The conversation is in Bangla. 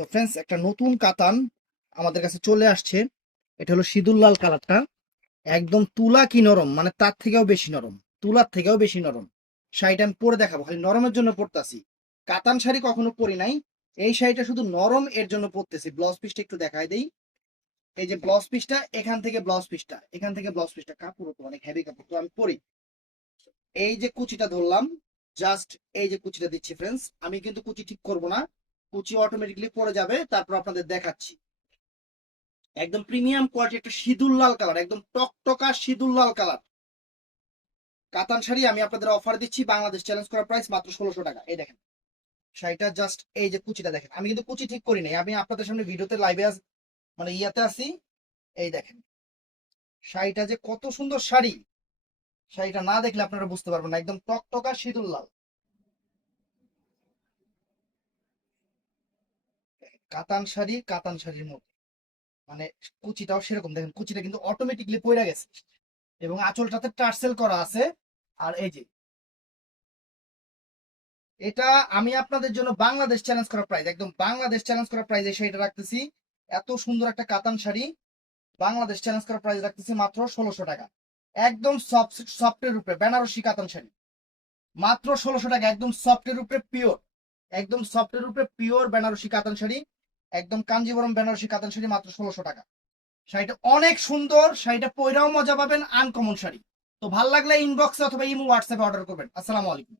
তো ফ্রেন্ডস, একটা নতুন কাতান আমাদের কাছে চলে আসছে। এটা হলো সিঁদুর লাল কালারটা। একদম তুলা কি নরম, মানে তার থেকেও বেশি নরম, তুলার থেকেও বেশি নরম। শাড়িটা আমি পরে দেখাবো, খালি নরমের জন্য পরতাছি। কাতান শাড়ি কখনো পরি নাই, এই শাড়িটা শুধু নরম এর জন্য পরতেছি। ব্লাউজ পিসটা একটু দেখাই দেই। এই যে ব্লাউজ পিসটা, এখান থেকে ব্লাউজ পিসটা, এখান থেকে ব্লাউজ পিসটা, কাপড় তো অনেক হেভি কাপড়, তো আমি পরি। এই যে কুচিটা ধরলাম, জাস্ট এই যে কুচিটা দিচ্ছি ফ্রেন্ডস, আমি কিন্তু কুচি ঠিক করব না, কুচি অটোমেটিকলি পড়ে যাবে, তারপর আপনাদের দেখাচ্ছি। একদম প্রিমিয়াম কোয়ালিটি একটা সিঁদুর লাল কালার, একদম টকটকা সিঁদুর লাল কালার কাতান শাড়ি আমি আপনাদের অফার দিচ্ছি। বাংলাদেশ চ্যালেঞ্জ করা প্রাইস মাত্র 1600 টাকা। এই দেখেন শাড়িটা, জাস্ট এই যে কুচিটা দেখেন, আমি কিন্তু কুচি ঠিক করি নাই, আমি আপনাদের সামনে ভিডিওতে লাইভে মানে ইয়াতে আছি। এই দেখেন শাড়িটা যে কত সুন্দর শাড়ি, শাড়িটা না দেখলে আপনারা বুঝতে পারবেন না। একদম টকটকা সিঁদুর লাল কাতান শাড়ি, কাতান শাড়ির মধ্যে মানে কুচিটাও সেরকম দেখেন, কুচিটা কিন্তু অটোমেটিকলি পড়ে গেছে এবং আঁচলটাতে টার্সেল করা আছে। আর এই যে এটা আমি আপনাদের জন্য বাংলাদেশ চ্যালেঞ্জ করা প্রাইস, একদম বাংলাদেশ চ্যালেঞ্জ করা প্রাইস এই শাড়িটা রাখতেছি। এত সুন্দর একটা কাতান শাড়ি বাংলাদেশ চ্যালেঞ্জ করা প্রাইস রাখতেছি মাত্র 1600 টাকা। একদম সফট, সফটের উপরে বেনারসি কাতান শাড়ি মাত্র 1600 টাকা। একদম সফটের উপরে পিওর, একদম সফটের উপরে পিওর বেনারসি কাতান শাড়ি, একদম কাঞ্জিবরম বেনারসি কাতান শাড়ি মাত্র 1600 টাকা। শাড়িটা অনেক সুন্দর, শাড়িটা পয়রাও মজা পাবেন, আনকমন শাড়ি। তো ভাল লাগলে ইনবক্সে অথবা ইমো হোয়াটসঅ্যাপে অর্ডার করবেন। আসসালামু আলাইকুম।